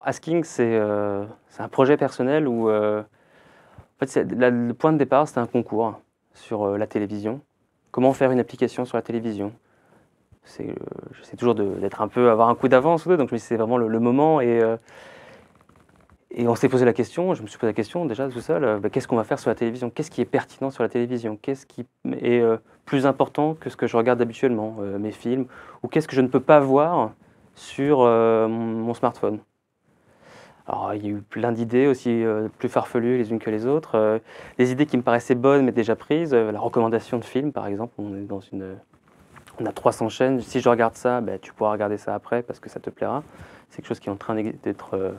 Asking, c'est un projet personnel où, en fait, le point de départ, c'était un concours sur, la télévision. Comment faire une application sur la télévision? J'essaie toujours d'être un peu avoir un coup d'avance ou deux, donc je me dis: «C'est vraiment le moment» et on s'est posé la question, je me suis posé la question déjà tout seul, qu'est-ce qu'on va faire sur la télévision? Qu'est-ce qui est pertinent sur la télévision? Qu'est-ce qui est, plus important que ce que je regarde habituellement, mes films? Ou qu'est-ce que je ne peux pas voir sur, mon smartphone? Alors, il y a eu plein d'idées aussi, plus farfelues les unes que les autres, des idées qui me paraissaient bonnes mais déjà prises, la recommandation de films par exemple, on a 300 chaînes, si je regarde ça, tu pourras regarder ça après parce que ça te plaira. C'est quelque chose qui est en train d'être,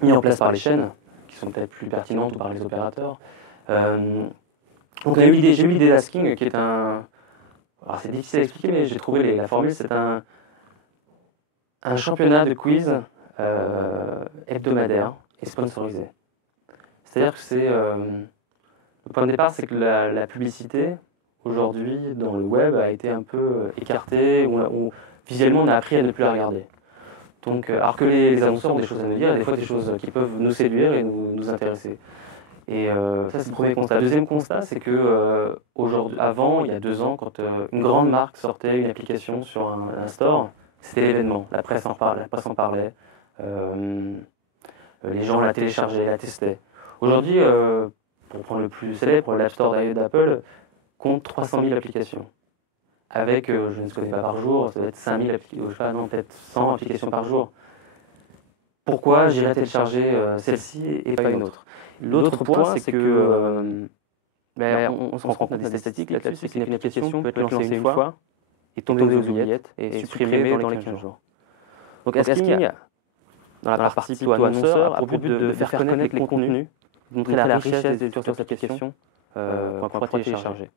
mis en place par les chaînes, qui sont peut-être plus pertinentes ou par les opérateurs. Donc j'ai eu l'idée d'Asking qui est alors c'est difficile à expliquer mais j'ai trouvé la formule, c'est un championnat de quiz hebdomadaire et sponsorisé. C'est-à-dire que le point de départ, c'est que la publicité, aujourd'hui, dans le web, a été un peu écartée, visuellement, on a appris à ne plus la regarder. Donc, alors que les annonceurs ont des choses à nous dire, et des fois des choses qui peuvent nous séduire et nous intéresser. Et ça, c'est le premier constat. Le deuxième constat, c'est que avant, il y a 2 ans, quand une grande marque sortait une application sur un store, c'était l'événement. La presse en parlait. Les gens la téléchargeaient, la testaient. Aujourd'hui, pour prendre le plus célèbre, l'App Store d'Apple compte 300 000 applications. Avec, je ne connais pas par jour, ça doit être 5 000 applications, je sais pas, non, peut-être 100 applications par jour. Pourquoi j'irais télécharger celle-ci et pas une autre? L'autre point, c'est que on se rend compte, on a des statistiques là-dessus, c'est qu'une application peut être lancée une fois et tomber aux oubliettes et supprimée dans les 15 jours. Donc Asking, dans la partie plutôt annonceur, a pour but de faire connaître les contenus, de montrer la richesse des futures applications qu'on pourra télécharger.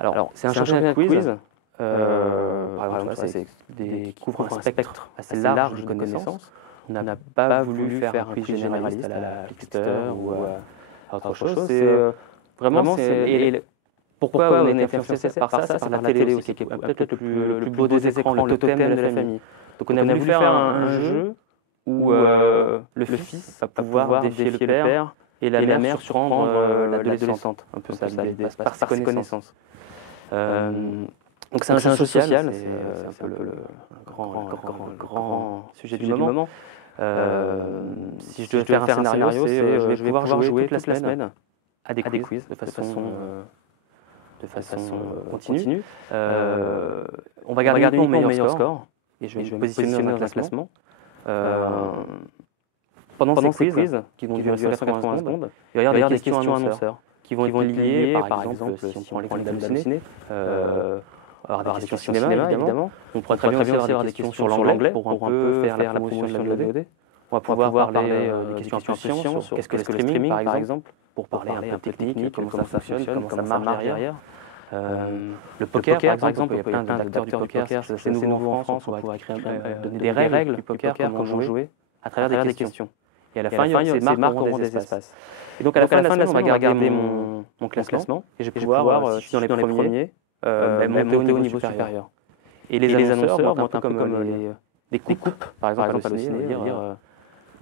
Alors, c'est un championnat de quiz, par exemple, qui couvre un spectre assez large de connaissances. On n'a pas voulu faire un quiz généraliste à la Flickster ou à autre chose. Pourquoi on a été influencé par ça? C'est par la télé aussi, qui est peut-être le plus beau des écrans, le totem de la famille. Donc on a voulu faire un jeu où le fils va pouvoir défier le père et la mère surprendre l'adolescente, un peu ça, par ses connaissances. Donc c'est un jeu social, c'est un peu le grand sujet du moment. Si je devais faire un scénario, c'est je vais pouvoir jouer toute la semaine à des quiz de façon continue. On va garder mon meilleur score et je vais me positionner dans un classement. Pendant ces quiz, qui vont durer 180 secondes, il va y avoir des questions annonceurs qui vont être liées, par exemple, si on prend l'exemple d'halluciner, avoir des questions cinéma, évidemment. On pourrait très bien aussi avoir des questions sur l'anglais pour un peu faire la promotion de la VOD. On va pouvoir parler des questions un peu science, sur qu'est-ce que le streaming, par exemple, pour parler un peu technique, comment ça fonctionne, comment ça marche derrière. Le poker, par exemple, il y a plein d'acteurs du poker, c'est nouveau en France, on va pouvoir donner des règles du poker, comment jouer, à travers des questions. Et à la fin, ces marques auront des espaces. Et donc à la fin de la semaine, on va regarder mon classement, et je vais pouvoir, si je suis dans les premiers, monter au niveau supérieur. Et les annonceurs vont être un peu comme des coupes, par exemple, à Allociné,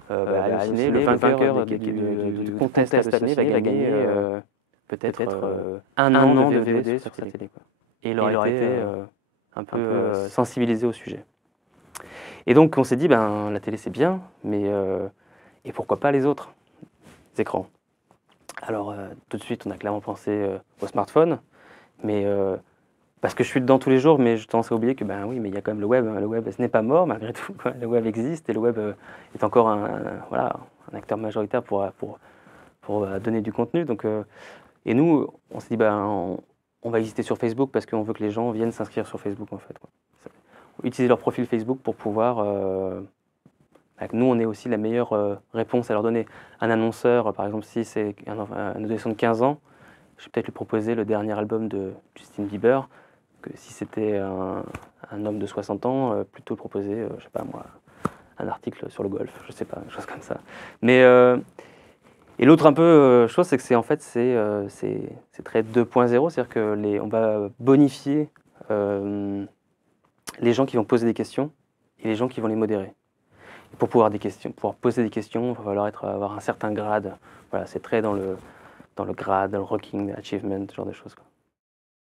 Allociné, le vainqueur du contest Allociné va gagner peut-être un an de VOD sur sa télé. Et il aurait été un peu sensibilisé au sujet. Et donc on s'est dit, la télé c'est bien, mais et pourquoi pas les autres écrans? Alors tout de suite on a clairement pensé au smartphone, mais parce que je suis dedans tous les jours, mais je tendance à oublier que oui, mais il y a quand même le web. Le web, ce n'est pas mort malgré tout, quoi. Le web existe et le web est encore un acteur majoritaire pour donner du contenu. Donc, et nous, on s'est dit, on va exister sur Facebook parce qu'on veut que les gens viennent s'inscrire sur Facebook, en fait, quoi. Utiliser leur profil Facebook pour pouvoir... nous, on est aussi la meilleure réponse à leur donner. Un annonceur, par exemple, si c'est un adolescent de 15 ans, je vais peut-être lui proposer le dernier album de Justin Bieber, que si c'était un homme de 60 ans, plutôt proposer, je sais pas moi, un article sur le golf, je sais pas, une chose comme ça. Mais et l'autre un peu chose, c'est que c'est très 2.0, c'est-à-dire que on va bonifier les gens qui vont poser des questions et les gens qui vont les modérer. pour pouvoir poser des questions, il va falloir avoir un certain grade. Voilà, c'est très dans le grade, dans le ranking, achievement, ce genre de choses, quoi.